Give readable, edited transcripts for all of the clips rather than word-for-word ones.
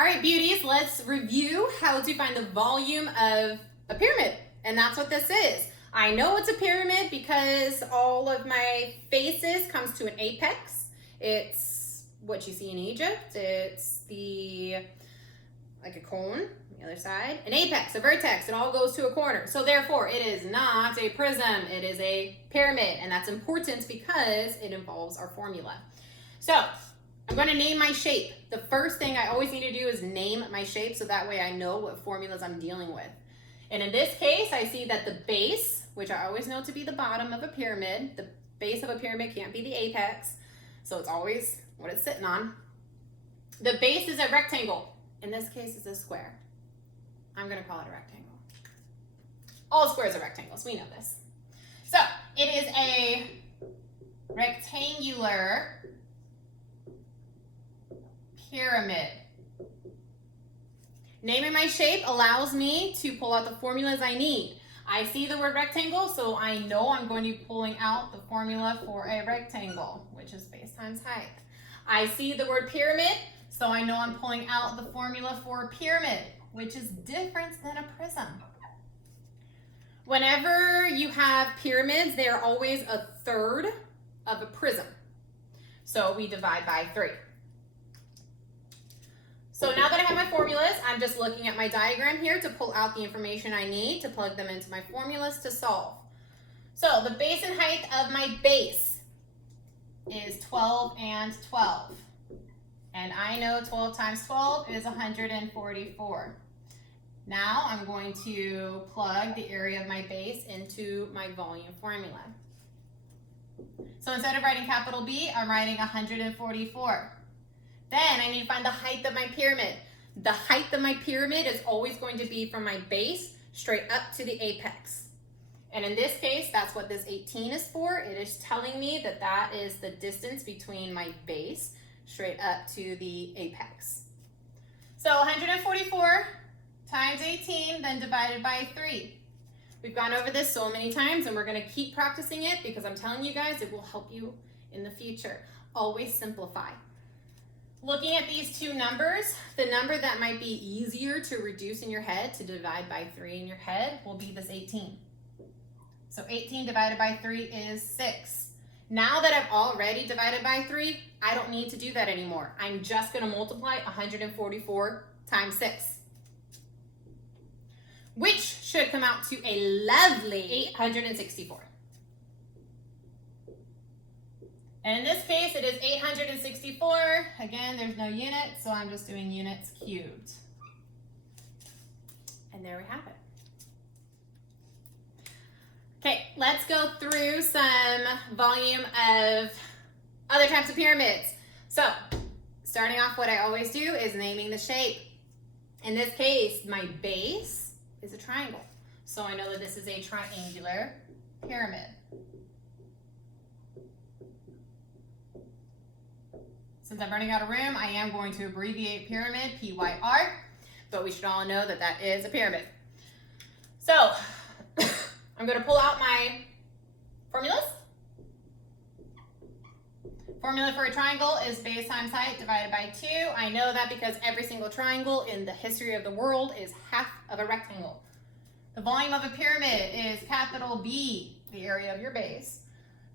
All right, beauties, let's review how to find the volume of a pyramid. And that's what this is. I know it's a pyramid because all of my faces comes to an apex. It's what you see in Egypt. It's like a cone, the other side. An apex, a vertex, it all goes to a corner. So therefore, it is not a prism, it is a pyramid. And that's important because it involves our formula. So I'm going to name my shape. The first thing I always need to do is name my shape so that way I know what formulas I'm dealing with. And in this case, I see that the base, which I always know to be the bottom of a pyramid, the base of a pyramid can't be the apex, so it's always what it's sitting on. The base is a rectangle. In this case, it's a square. I'm going to call it a rectangle. All squares are rectangles. We know this. So it is a rectangular pyramid. Naming my shape allows me to pull out the formulas I need. I see the word rectangle, so I know I'm going to be pulling out the formula for a rectangle, which is base times height. I see the word pyramid, so I know I'm pulling out the formula for a pyramid, which is different than a prism. Whenever you have pyramids, they are always a third of a prism. So we divide by 3. So now that I have my formulas, I'm just looking at my diagram here to pull out the information I need to plug them into my formulas to solve. So the base and height of my base is 12 and 12. And I know 12 times 12 is 144. Now I'm going to plug the area of my base into my volume formula. So instead of writing capital B, I'm writing 144. Then I need to find the height of my pyramid. The height of my pyramid is always going to be from my base straight up to the apex. And in this case, that's what this 18 is for. It is telling me that that is the distance between my base straight up to the apex. So 144 times 18, then divided by 3. We've gone over this so many times, and we're going to keep practicing it because I'm telling you guys it will help you in the future. Always simplify. Looking at these two numbers, the number that might be easier to reduce in your head, to divide by 3 in your head, will be this 18. So 18 divided by 3 is 6. Now that I've already divided by 3, I don't need to do that anymore. I'm just going to multiply 144 times 6, which should come out to a lovely 864. And in this case, it is 864. Again, there's no units, so I'm just doing units cubed. And there we have it. Okay, let's go through some volume of other types of pyramids. So, starting off, what I always do is naming the shape. In this case, my base is a triangle. So I know that this is a triangular pyramid. Since I'm running out of room, I am going to abbreviate pyramid, PYR, but we should all know that that is a pyramid. So I'm going to pull out my formulas. Formula for a triangle is base times height divided by 2. I know that because every single triangle in the history of the world is half of a rectangle. The volume of a pyramid is capital B, the area of your base,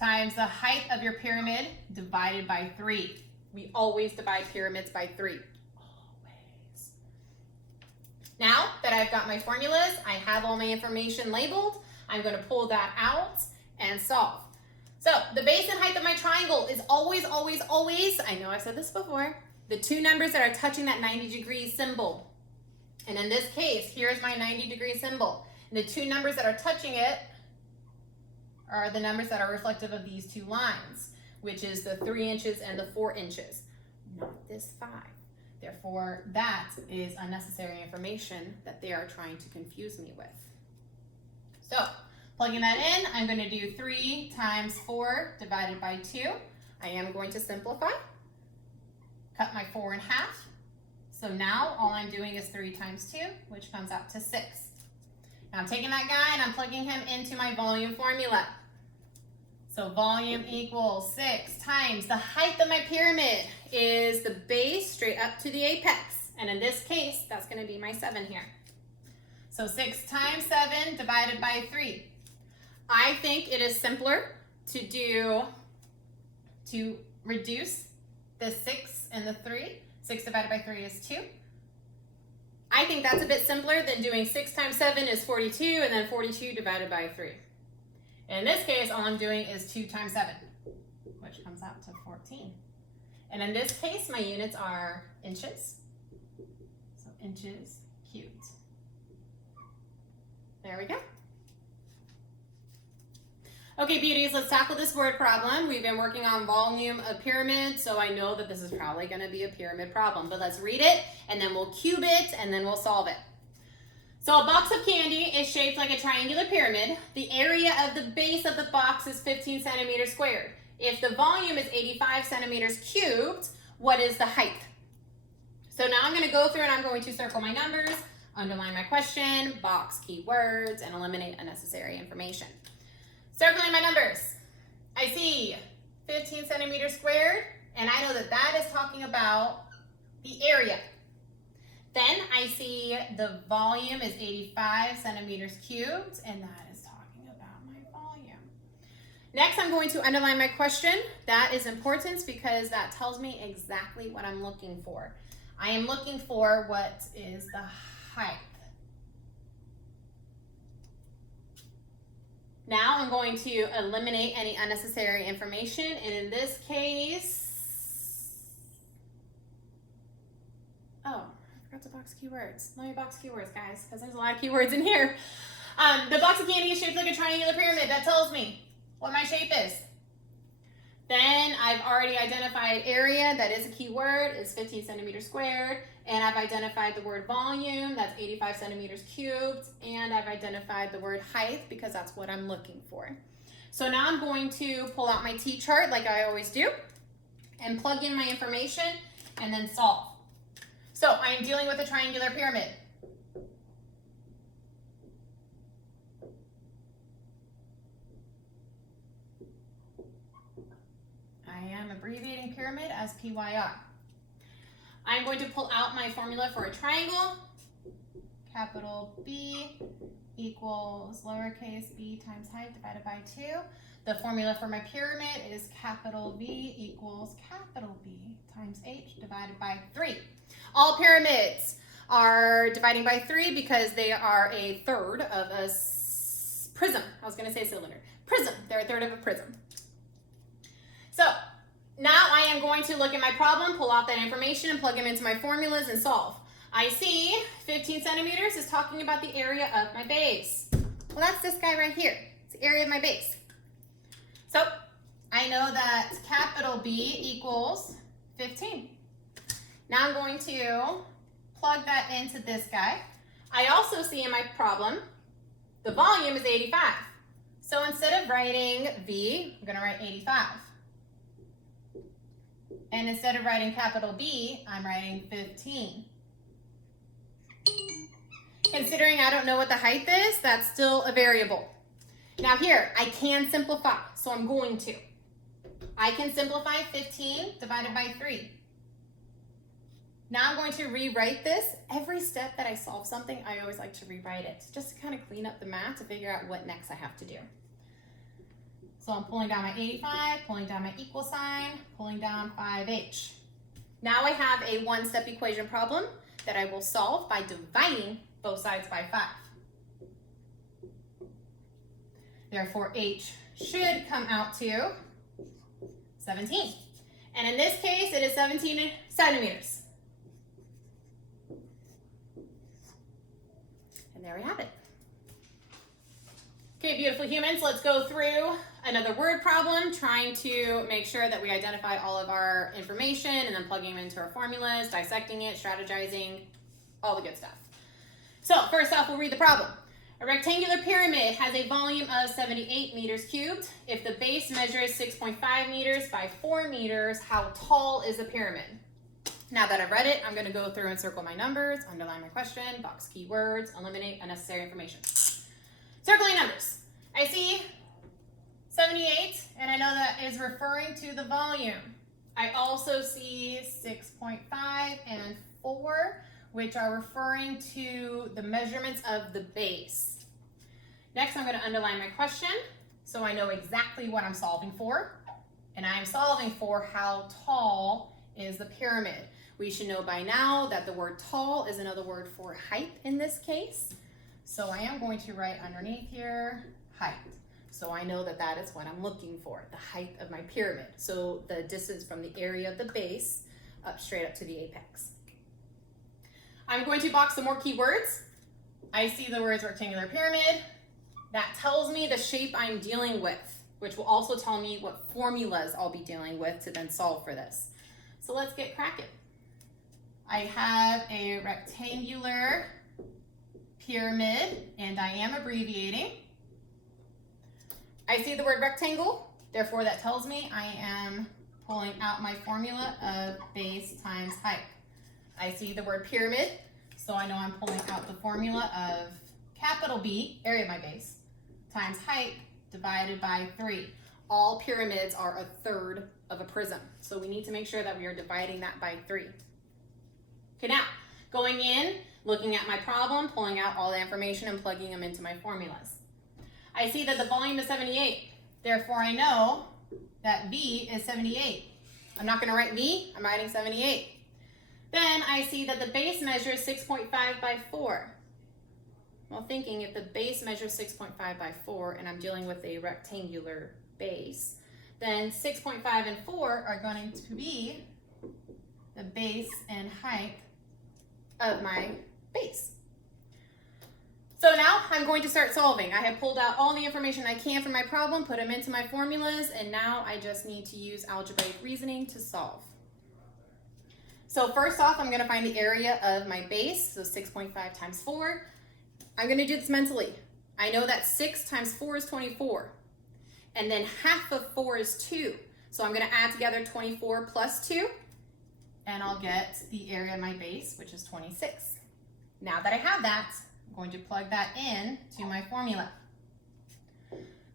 times the height of your pyramid divided by 3. We always divide pyramids by 3. Always. Now that I've got my formulas, I have all my information labeled. I'm going to pull that out and solve. So the base and height of my triangle is always, always, always, I know I've said this before, the two numbers that are touching that 90-degree symbol. And in this case, here's my 90-degree symbol. And the two numbers that are touching it are the numbers that are reflective of these two lines, which is the 3 inches and the 4 inches, not this 5. Therefore, that is unnecessary information that they are trying to confuse me with. So, plugging that in, I'm going to do 3 times 4 divided by 2. I am going to simplify, cut my 4 in half. So now all I'm doing is 3 times 2, which comes out to 6. Now I'm taking that guy and I'm plugging him into my volume formula. So volume equals 6 times the height of my pyramid is the base straight up to the apex. And in this case, that's going to be my 7 here. So 6 times 7 divided by 3. I think it is simpler to reduce the 6 and the 3. 6 divided by 3 is 2. I think that's a bit simpler than doing 6 times 7 is 42 and then 42 divided by 3. In this case, all I'm doing is 2 times 7, which comes out to 14. And in this case, my units are inches. So inches cubed. There we go. Okay, beauties, let's tackle this word problem. We've been working on volume of pyramid, so I know that this is probably going to be a pyramid problem. But let's read it, and then we'll cube it, and then we'll solve it. So a box of candy is shaped like a triangular pyramid. The area of the base of the box is 15 centimeters squared. If the volume is 85 centimeters cubed, what is the height? So now I'm going to go through and I'm going to circle my numbers, underline my question, box keywords, and eliminate unnecessary information. Circling my numbers, I see 15 centimeters squared, and I know that that is talking about the area. Then I see the volume is 85 centimeters cubed, and that is talking about my volume. Next, I'm going to underline my question. That is important because that tells me exactly what I'm looking for. I am looking for what is the height. Now I'm going to eliminate any unnecessary information, and in this case, oh, I forgot to box keywords. Let me box keywords, guys, because there's a lot of keywords in here. The box of candy is shaped like a triangular pyramid. That tells me what my shape is. Then I've already identified area, that is a keyword, is 15 centimeters squared. And I've identified the word volume, that's 85 centimeters cubed. And I've identified the word height because that's what I'm looking for. So now I'm going to pull out my T-chart like I always do and plug in my information and then solve. So I am dealing with a triangular pyramid. I am abbreviating pyramid as PYR. I'm going to pull out my formula for a triangle. Capital B equals lowercase b times height divided by 2. The formula for my pyramid is capital V equals capital B times h divided by 3. All pyramids are dividing by 3 because they are a third of a prism. I was going to say cylinder. Prism. They're a third of a prism. So now I am going to look at my problem, pull out that information, and plug them into my formulas and solve. I see 15 centimeters is talking about the area of my base. Well, that's this guy right here. It's the area of my base. So I know that capital B equals 15. Now I'm going to plug that into this guy. I also see in my problem, the volume is 85. So instead of writing V, I'm going to write 85. And instead of writing capital B, I'm writing 15. Considering I don't know what the height is, that's still a variable. Now here, I can simplify, so I'm going to. I can simplify 15 divided by 3. Now I'm going to rewrite this. Every step that I solve something, I always like to rewrite it, just to kind of clean up the math to figure out what next I have to do. So I'm pulling down my 85, pulling down my equal sign, pulling down 5h. Now I have a one-step equation problem that I will solve by dividing both sides by 5. Therefore, h should come out to 17. And in this case, it is 17 centimeters. And there we have it. Okay, beautiful humans, let's go through another word problem, trying to make sure that we identify all of our information and then plugging them into our formulas, dissecting it, strategizing, all the good stuff. So first off, we'll read the problem. A rectangular pyramid has a volume of 78 meters cubed. If the base measures 6.5 meters by 4 meters, how tall is the pyramid? Now that I've read it, I'm going to go through and circle my numbers, underline my question, box keywords, eliminate unnecessary information. Circling numbers. I see 78, and I know that is referring to the volume. I also see 6.5 and 4, which are referring to the measurements of the base. Next, I'm going to underline my question so I know exactly what I'm solving for. And I'm solving for how tall is the pyramid. We should know by now that the word tall is another word for height in this case. So I am going to write underneath here, height. So I know that that is what I'm looking for, the height of my pyramid. So the distance from the area of the base up straight up to the apex. I'm going to box some more keywords. I see the words rectangular pyramid. That tells me the shape I'm dealing with, which will also tell me what formulas I'll be dealing with to then solve for this. So let's get cracking. I have a rectangular pyramid, and I am abbreviating. I see the word rectangle, therefore that tells me I am pulling out my formula of base times height. I see the word pyramid, so I know I'm pulling out the formula of capital B, area of my base, times height divided by 3. All pyramids are a third of a prism, so we need to make sure that we are dividing that by 3. Okay, now, going in, looking at my problem, pulling out all the information and plugging them into my formulas. I see that the volume is 78, therefore I know that V is 78. I'm not going to write V, I'm writing 78. Then I see that the base measures 6.5 by 4. Well, thinking if the base measures 6.5 by 4 and I'm dealing with a rectangular base, then 6.5 and 4 are going to be the base and height of my base. So now I'm going to start solving. I have pulled out all the information I can from my problem, put them into my formulas, and now I just need to use algebraic reasoning to solve. So first off, I'm going to find the area of my base, so 6.5 times 4. I'm going to do this mentally. I know that 6 times 4 is 24, and then half of 4 is 2. So I'm going to add together 24 plus 2, and I'll get the area of my base, which is 26. Now that I have that, I'm going to plug that in to my formula.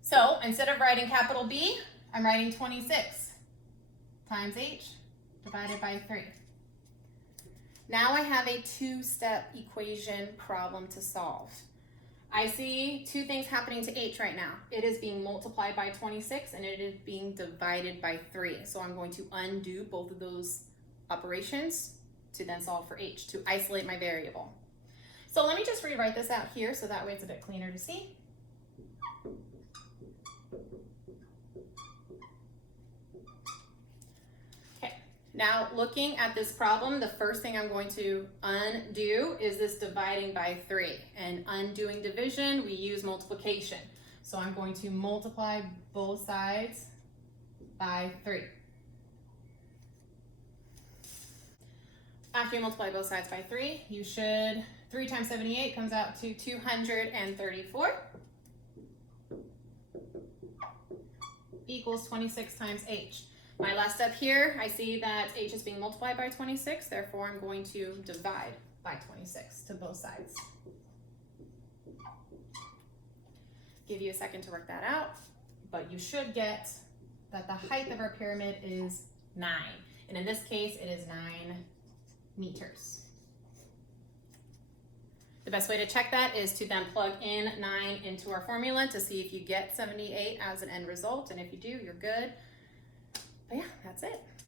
So instead of writing capital B, I'm writing 26 times h divided by 3. Now I have a 2-step equation problem to solve. I see 2 things happening to h right now. It is being multiplied by 26 and it is being divided by 3. So I'm going to undo both of those operations to then solve for h, to isolate my variable. So let me just rewrite this out here so that way it's a bit cleaner to see. Okay, now looking at this problem, the first thing I'm going to undo is this dividing by 3. And undoing division, we use multiplication. So I'm going to multiply both sides by 3. After you multiply both sides by 3, you should, 3 times 78 comes out to 234 equals 26 times h. My last step here, I see that h is being multiplied by 26, therefore I'm going to divide by 26 to both sides. Give you a second to work that out, but you should get that the height of our pyramid is 9. And in this case, it is 9 meters. The best way to check that is to then plug in 9 into our formula to see if you get 78 as an end result. And if you do, you're good. But yeah, that's it.